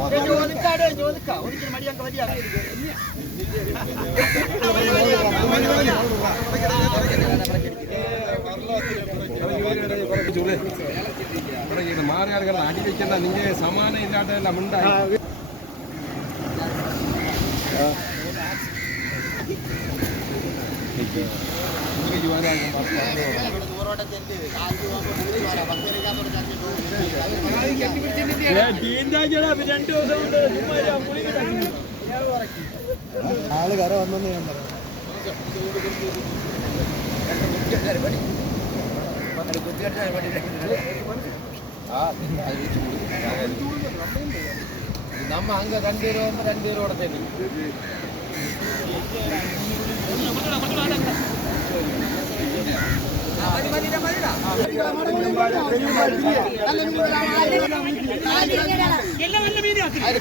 ആടെ ചോദിക്കാം ഒരിക്കലും മടിയാക്ക വലിയ മാറിയാളുകൾ അടി വെക്കുന്ന നിന്റെ സമാനം ആൾ കര വന്നെന്ന് ഞാൻ പറഞ്ഞു നമ്മ അങ്ക രണ്ടുപേരും വന്ന് രണ്ടുപേരും അവിടെ തന്നെ ഇവിടെ